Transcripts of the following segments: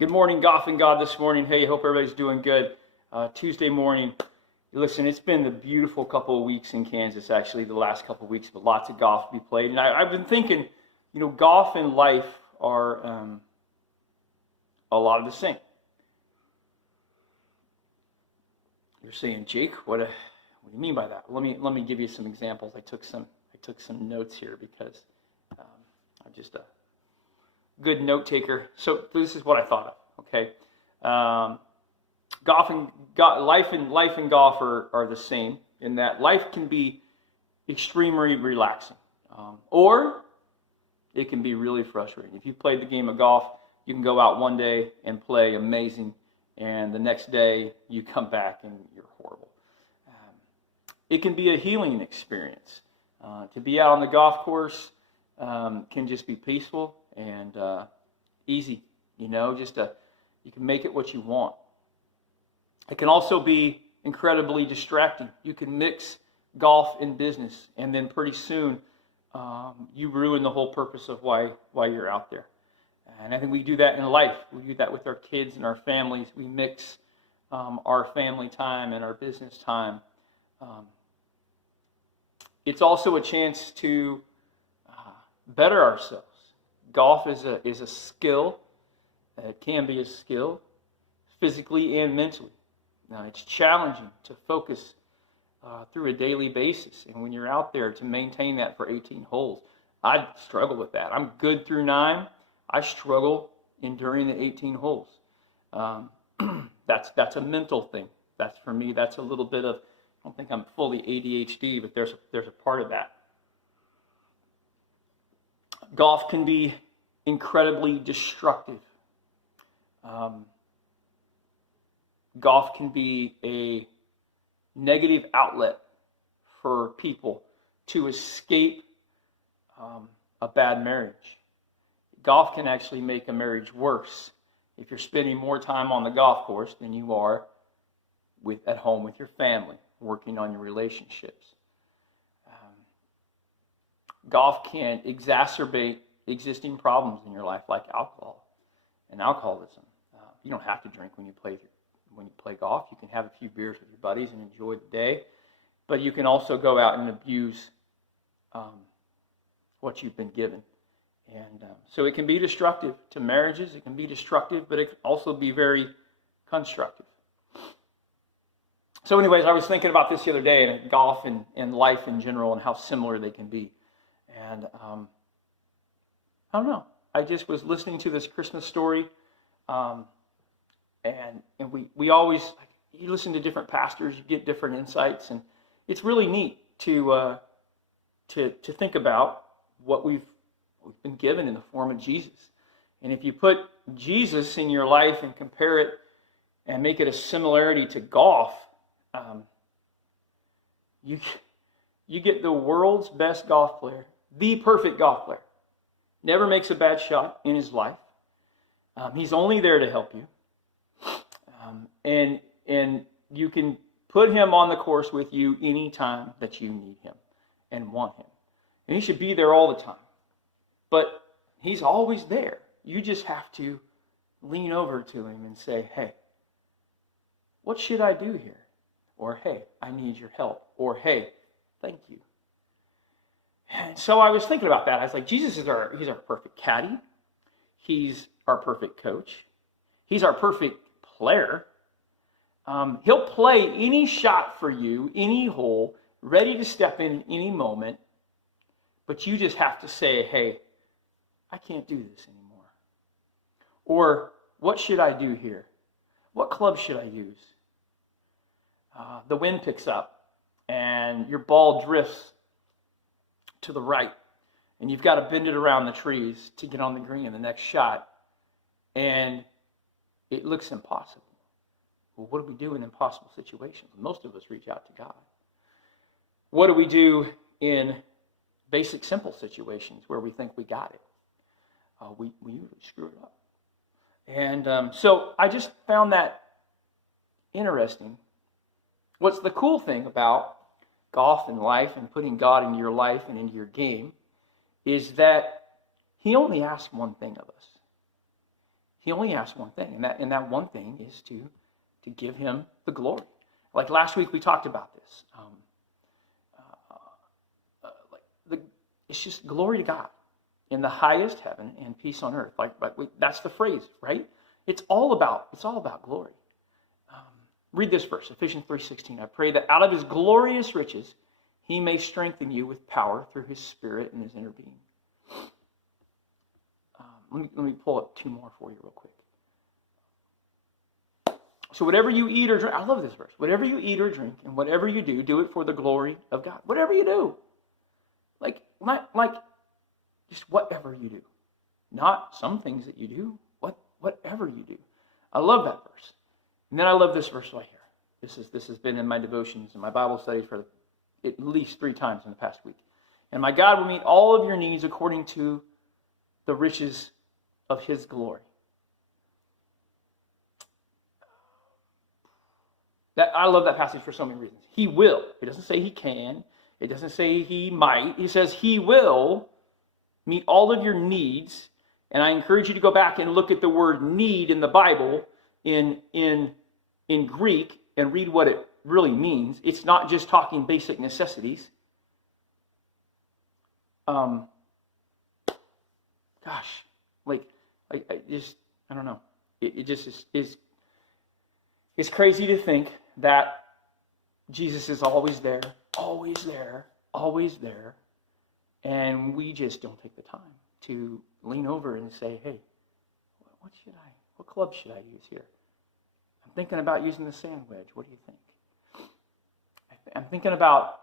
Good morning, Golf and God this morning. Hey, hope everybody's doing good. Tuesday morning. Listen, it's been a beautiful couple of weeks in Kansas, actually, the last couple of weeks, but lots of golf to be played. And I've been thinking, golf and life are a lot of the same. You're saying, Jake, what do you mean by that? Let me give you some examples. I took some notes here because I'm just a good note taker. So this is what I thought of. Okay, life and golf are the same in that life can be extremely relaxing, or it can be really frustrating. If you played the game of golf, you can go out one day and play amazing, and the next day you come back and you're horrible. It can be a healing experience. To be out on the golf course can just be peaceful and easy, you can make it what you want. It can also be incredibly distracting. You can mix golf and business, and then pretty soon you ruin the whole purpose of why you're out there. And I think we do that in life. We do that with our kids and our families. We mix our family time and our business time. It's also a chance to better ourselves. Golf is a skill. It can be a skill, physically and mentally. Now, it's challenging to focus through a daily basis, and when you're out there to maintain that for 18 holes, I struggle with that. I'm good through 9. I struggle during the 18 holes. That's a mental thing. That's for me. That's a little bit of. I don't think I'm fully ADHD, but there's a part of that. Golf can be incredibly destructive. Golf can be a negative outlet for people to escape a bad marriage. Golf can actually make a marriage worse if you're spending more time on the golf course than you are at home with your family, working on your relationships. Golf can exacerbate existing problems in your life, like alcohol and alcoholism. You don't have to drink when you play golf. You can have a few beers with your buddies and enjoy the day, but you can also go out and abuse what you've been given. And so it can be destructive to marriages. It can be destructive, but it can also be very constructive. So anyways, I was thinking about this the other day, and golf and life in general, and how similar they can be. And I don't know. I just was listening to this Christmas story, and we always, you listen to different pastors, you get different insights, and it's really neat to think about what we've been given in the form of Jesus. And if you put Jesus in your life and compare it and make it a similarity to golf, you get the world's best golf player, the perfect golf player. Never makes a bad shot in his life. He's only there to help you. And you can put him on the course with you anytime that you need him and want him. And he should be there all the time. But he's always there. You just have to lean over to him and say, hey, what should I do here? Or, hey, I need your help. Or, hey, thank you. And so I was thinking about that. I was like, Jesus he's our perfect caddy. He's our perfect coach. He's our perfect player. He'll play any shot for you, any hole, ready to step in any moment. But you just have to say, hey, I can't do this anymore. Or, what should I do here? What club should I use? The wind picks up and your ball drifts to the right, and you've got to bend it around the trees to get on the green in the next shot, and it looks impossible. Well, what do we do in impossible situations? Most of us reach out to God. What do we do in basic, simple situations where we think we got it? We usually screw it up. And so I just found that interesting. What's the cool thing about golf and life and putting God into your life and into your game is that he only asks one thing of us. He only asks one thing, and that one thing is to give him the glory. Like last week we talked about this. It's just glory to God in the highest heaven and peace on earth. That's the phrase, right? It's all about glory. Read this verse, Ephesians 3:16. I pray that out of his glorious riches he may strengthen you with power through his Spirit and his inner being. Let me pull up two more for you real quick. So whatever you eat or drink, I love this verse. Whatever you eat or drink and whatever you do, do it for the glory of God. Whatever you do. Like just whatever you do. Not some things that you do. Whatever you do. I love that verse. And then I love this verse right here. This has been in my devotions and my Bible studies for at least 3 times in the past week. And my God will meet all of your needs according to the riches of his glory. I love that passage for so many reasons. He will. It doesn't say he can. It doesn't say he might. He says he will meet all of your needs. And I encourage you to go back and look at the word need in the Bible in Greek and read what it really means. It's not just talking basic necessities. I don't know. It just is. It's crazy to think that Jesus is always there, and we just don't take the time to lean over and say, hey, what club should I use here? I'm thinking about using the sand wedge. What do you think? I'm thinking about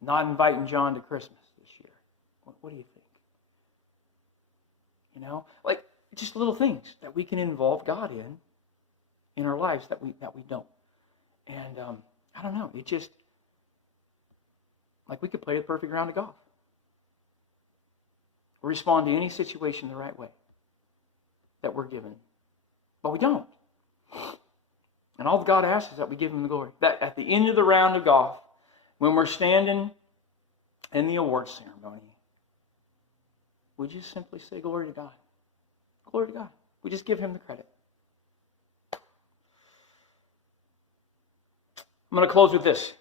not inviting John to Christmas this year. What do you think? Just little things that we can involve God in our lives that we don't. And I don't know. It just we could play the perfect round of golf. Or respond to any situation the right way that we're given. But we don't. And all God asks is that we give him the glory. That at the end of the round of golf, when we're standing in the awards ceremony, we just simply say glory to God. Glory to God. We just give him the credit. I'm going to close with this.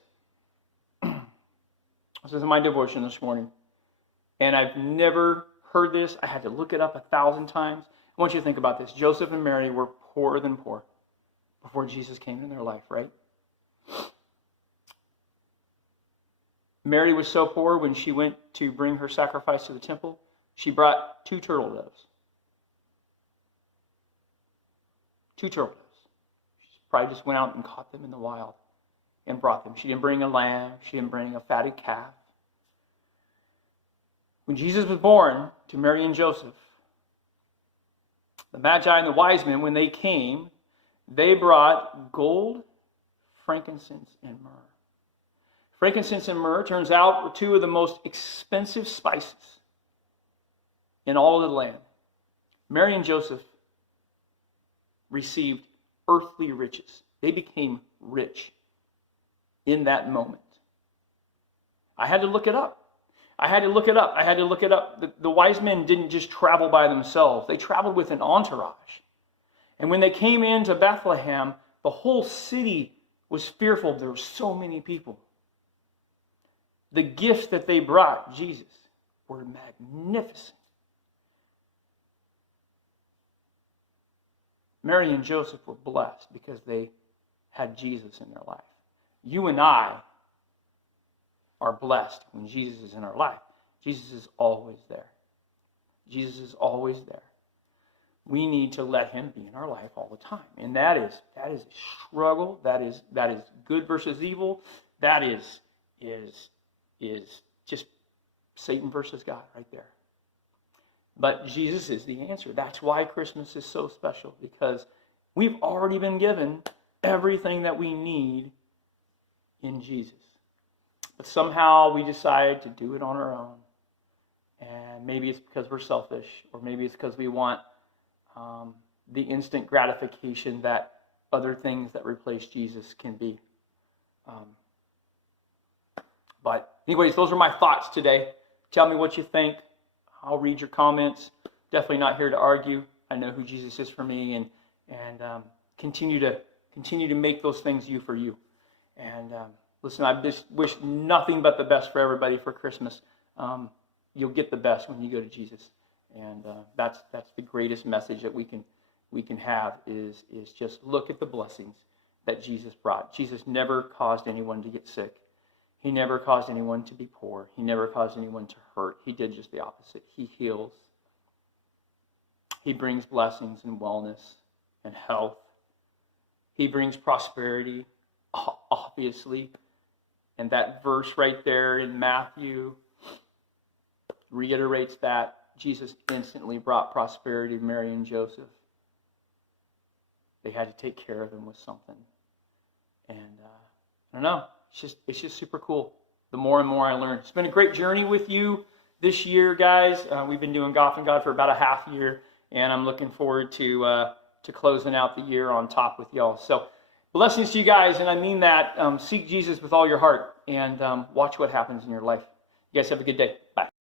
This is my devotion this morning. And I've never heard this. I had to look it up 1,000 times. I want you to think about this. Joseph and Mary were poorer than poor before Jesus came in their life, right? Mary was so poor when she went to bring her sacrifice to the temple, she brought 2 turtle doves. 2 turtle doves. She probably just went out and caught them in the wild and brought them. She didn't bring a lamb. She didn't bring a fatted calf. When Jesus was born to Mary and Joseph, the Magi and the wise men, when they came, they brought gold, frankincense, and myrrh. Frankincense and myrrh, turns out, were 2 of the most expensive spices in all of the land. Mary and Joseph received earthly riches. They became rich in that moment. I had to look it up. The wise men didn't just travel by themselves. They traveled with an entourage. And when they came into Bethlehem, the whole city was fearful. There were so many people. The gifts that they brought Jesus were magnificent. Mary and Joseph were blessed because they had Jesus in their life. You and I are blessed when Jesus is in our life. Jesus is always there. Jesus is always there. We need to let him be in our life all the time. And that is a struggle. That is good versus evil. That is just Satan versus God right there. But Jesus is the answer. That's why Christmas is so special, because we've already been given everything that we need in Jesus. But somehow we decide to do it on our own. And maybe it's because we're selfish, or maybe it's because we want the instant gratification that other things that replace Jesus can be. But anyways, those are my thoughts today. Tell me what you think. I'll read your comments. Definitely not here to argue. I know who Jesus is for me, and continue to make those things you for you. And listen, I just wish nothing but the best for everybody for Christmas. You'll get the best when you go to Jesus, and that's the greatest message that we can have is just look at the blessings that Jesus brought. Jesus never caused anyone to get sick. He never caused anyone to be poor. He never caused anyone to hurt. He did just the opposite. He heals. He brings blessings and wellness and health. He brings prosperity, obviously. And that verse right there in Matthew reiterates that. Jesus instantly brought prosperity to Mary and Joseph. They had to take care of him with something. And I don't know. It's just super cool. The more and more I learn. It's been a great journey with you this year, guys. We've been doing Goth and God for about a half year, and I'm looking forward to closing out the year on top with y'all. So blessings to you guys, and I mean that. Seek Jesus with all your heart, and watch what happens in your life. You guys have a good day. Bye.